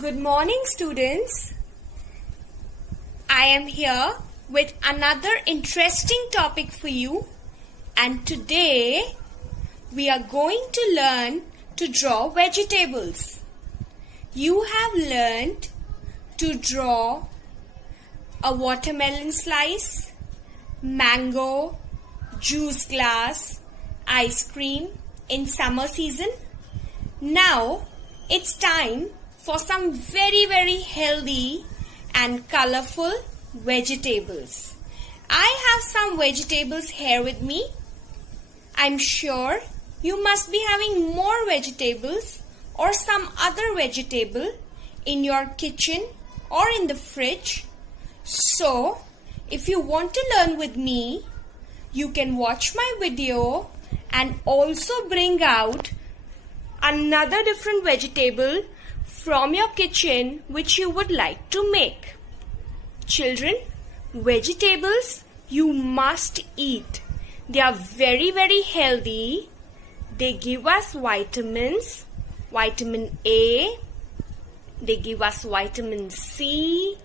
Good morning, students. I am here with another interesting topic for you, and today we are going to learn to draw vegetables. You have learned to draw a watermelon slice, mango, juice glass, ice cream in summer season. Now it's time for some very healthy and colorful vegetables. I have some vegetables here with me. I'm sure you must be having more vegetables or some other vegetable in your kitchen or in the fridge. So, if you want to learn with me, you can watch my video and also bring out another different vegetable from your kitchen which you would like to make. Children, vegetables you must eat. They are very healthy. They give us vitamins, vitamin A, they give us vitamin C,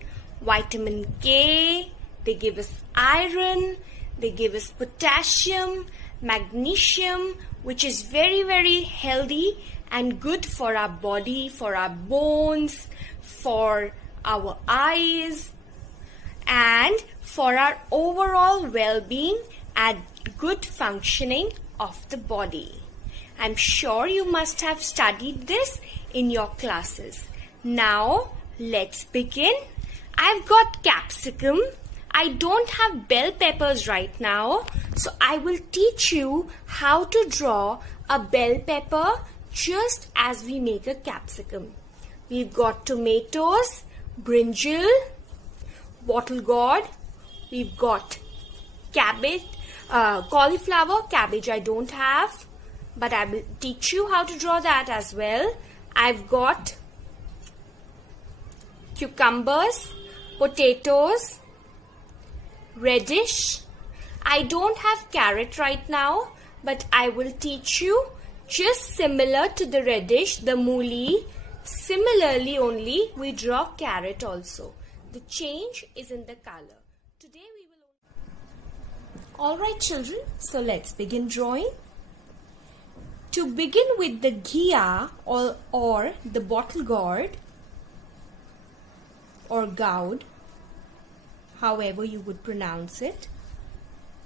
vitamin K, they give us iron, they give us potassium, magnesium, which is very healthy and good for our body, for our bones, for our eyes, and for our overall well-being and good functioning of the body. I'm sure you must have studied this in your classes. Now, let's begin. I've got capsicum. I don't have bell peppers right now, so I will teach you how to draw a bell pepper just as we make a capsicum. We've got tomatoes, brinjal, bottle gourd, we've got cabbage, cauliflower. Cabbage I don't have, but I will teach you how to draw that as well. I've got cucumbers, potatoes, radish. I don't have carrot right now, but I will teach you just similar to the radish, the mooli. Similarly only we draw carrot also. The change is in the color. Today we will... Alright children, so let's begin drawing. To begin with the ghia or the bottle gourd or gourd, however you would pronounce it,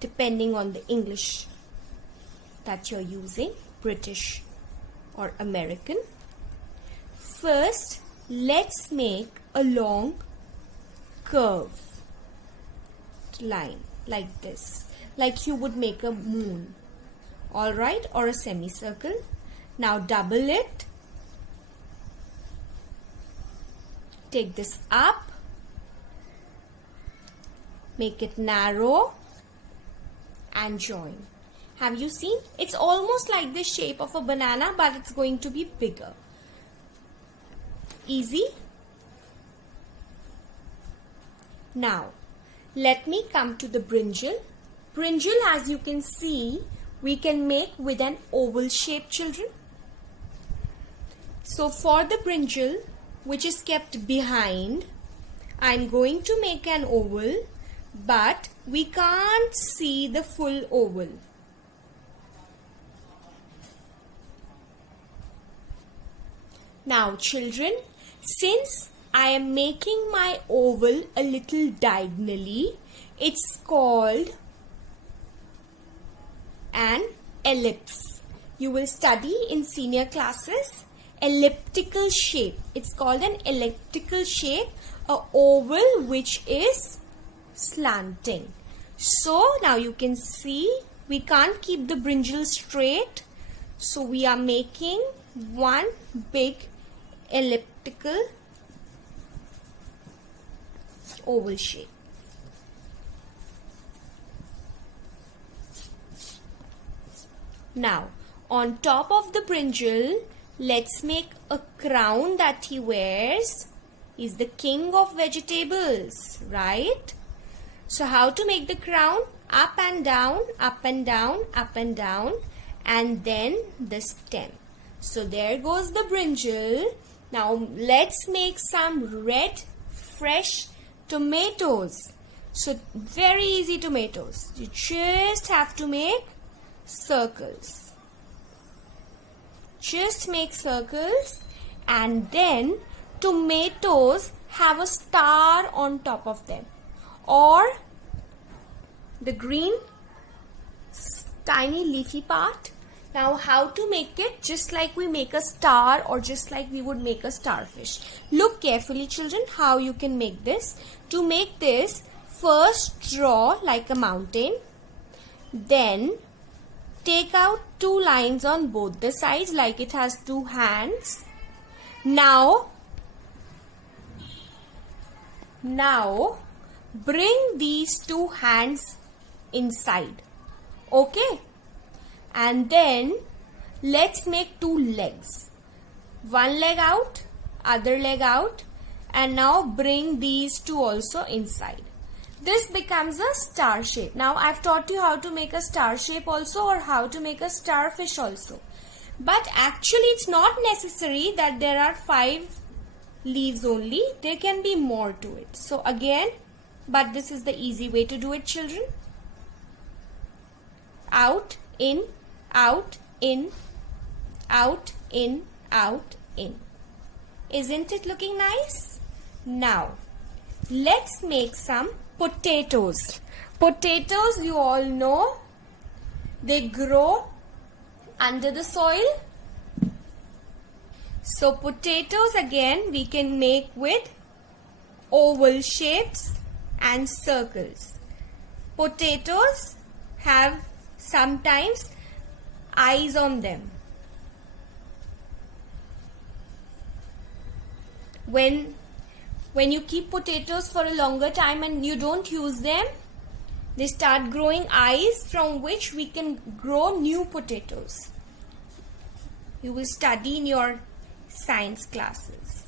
depending on the English that you're using, British or American. First, let's make a long curve line like this, like you would make a moon, alright, or a semicircle. Now double it, take this up, make it narrow and join. Have you seen? It's almost like the shape of a banana, but it's going to be bigger. Easy? Now, let me come to the brinjal. Brinjal, as you can see, we can make with an oval shape, children. So, for the brinjal, which is kept behind, I'm going to make an oval, but we can't see the full oval. Now children, since I am making my oval a little diagonally, it's called an ellipse. You will study in senior classes elliptical shape. It's called an elliptical shape, a oval which is slanting. So now you can see we can't keep the brinjal straight, so we are making one big elliptical oval shape. Now on top of the brinjal, let's make a crown that he wears. He's the king of vegetables, right? So how to make the crown? Up and down, up and down, up and down, and then the stem. So there goes the brinjal. Now let's make some red fresh tomatoes. So very easy tomatoes. You just have to make circles. Just make circles, and then tomatoes have a star on top of them, or the green tiny leafy part. Now how to make it? Just like we make a star, or just like we would make a starfish. Look carefully, children, how you can make this. To make this, first draw like a mountain, then take out two lines on both the sides like it has two hands. Now bring these two hands inside. Okay? And then let's make two legs. One leg out, other leg out, and now bring these two also inside. This becomes a star shape. Now I've taught you how to make a star shape also, or how to make a starfish also. But actually it's not necessary that there are 5 leaves only. There can be more to it. So again, but this is the easy way to do it, children. Out, in, out, in, out, in, out, in. Isn't it looking nice? Now, let's make some potatoes. Potatoes, you all know, they grow under the soil. So potatoes again we can make with oval shapes and circles. Potatoes have sometimes eyes on them. When you keep potatoes for a longer time and you don't use them, they start growing eyes from which we can grow new potatoes. You will study in your science classes.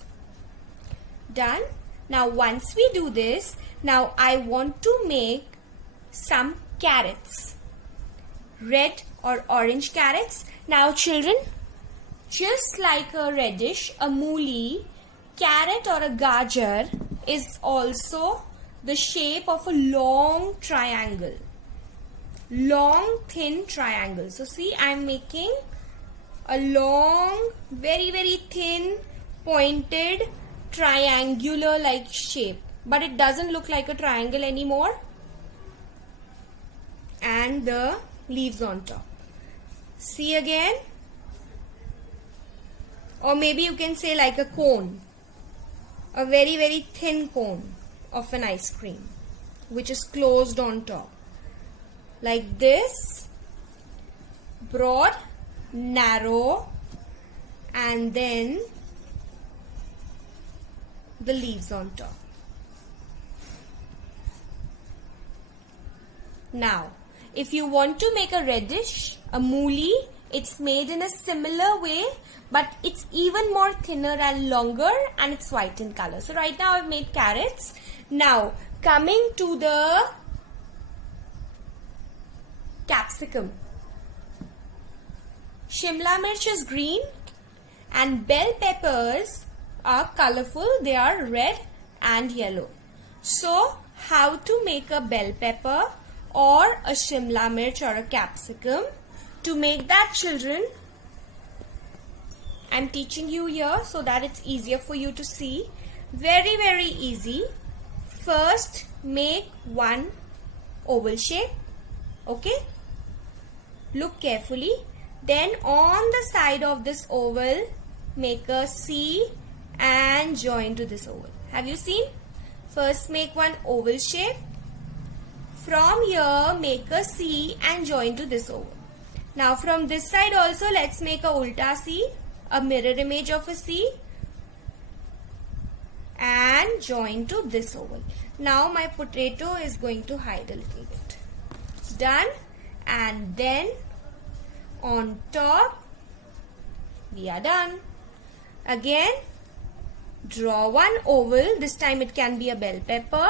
Done? Now once we do this, now I want to make some carrots. Red or orange carrots. Now children, just like a radish, a mooli, carrot or a gajar is also the shape of a long triangle. Long thin triangle. So see, I am making a long, very very thin, pointed, triangular like shape. But it doesn't look like a triangle anymore. And the leaves on top. See again? Or maybe you can say like a cone. A very very thin cone of an ice cream, which is closed on top. Like this. Broad, narrow, and then the leaves on top. Now, if you want to make a radish, a mooli, it's made in a similar way, but it's even more thinner and longer, and it's white in color. So right now I've made carrots. Now coming to the capsicum. Shimla mirch is green and bell peppers are colorful. They are red and yellow. So how to make a bell pepper or a Shimla mirch or a capsicum? To make that, children, I'm teaching you here so that it's easier for you to see. Very very easy. First make one oval shape. Okay? Look carefully. Then on the side of this oval, make a C and join to this oval. Have you seen? First make one oval shape. From here make a C and join to this oval. Now from this side also let's make a ulta C, a mirror image of a C, and join to this oval. Now my potato is going to hide a little bit. Done. And then on top we are done. Again draw one oval. This time it can be a bell pepper.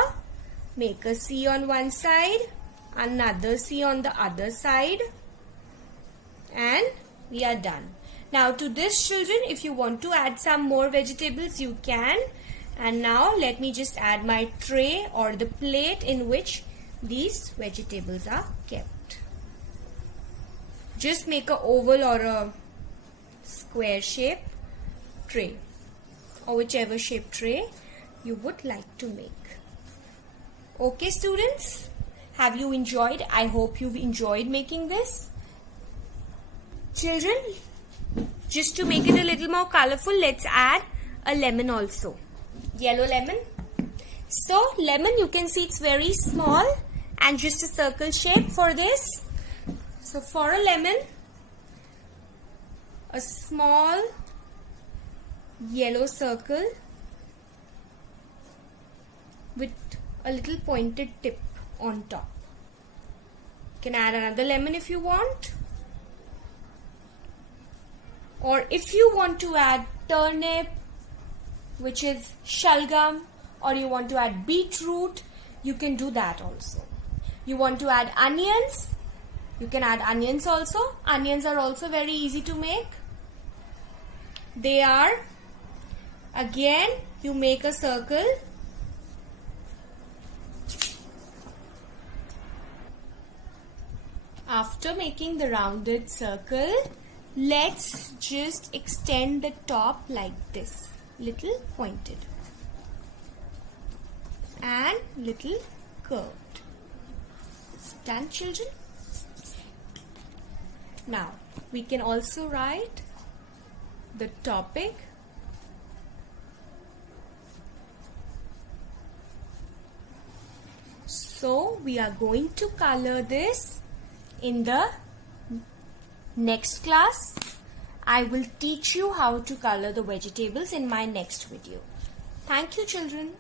Make a C on one side, another C on the other side, and we are done. Now to this, children, if you want to add some more vegetables, you can. And now let me just add my tray or the plate in which these vegetables are kept. Just make a oval or a square shape tray, or whichever shape tray you would like to make. Okay, students, have you enjoyed? I hope you've enjoyed making this. Children, just to make it a little more colorful, let's add a lemon also. Yellow lemon. So lemon, you can see it's very small and just a circle shape for this. So for a lemon, a small yellow circle with a little pointed tip on top. You can add another lemon if you want. Or if you want to add turnip, which is shalgam, or you want to add beetroot, you can do that also. You want to add onions, you can add onions also. Onions are also very easy to make. They are, again, you make a circle. After making the rounded circle, let's just extend the top like this. Little pointed and little curved. Done, children? Now we can also write the topic so we are going to color this in the next class. I will teach you how to color the vegetables in my next video. Thank you, children.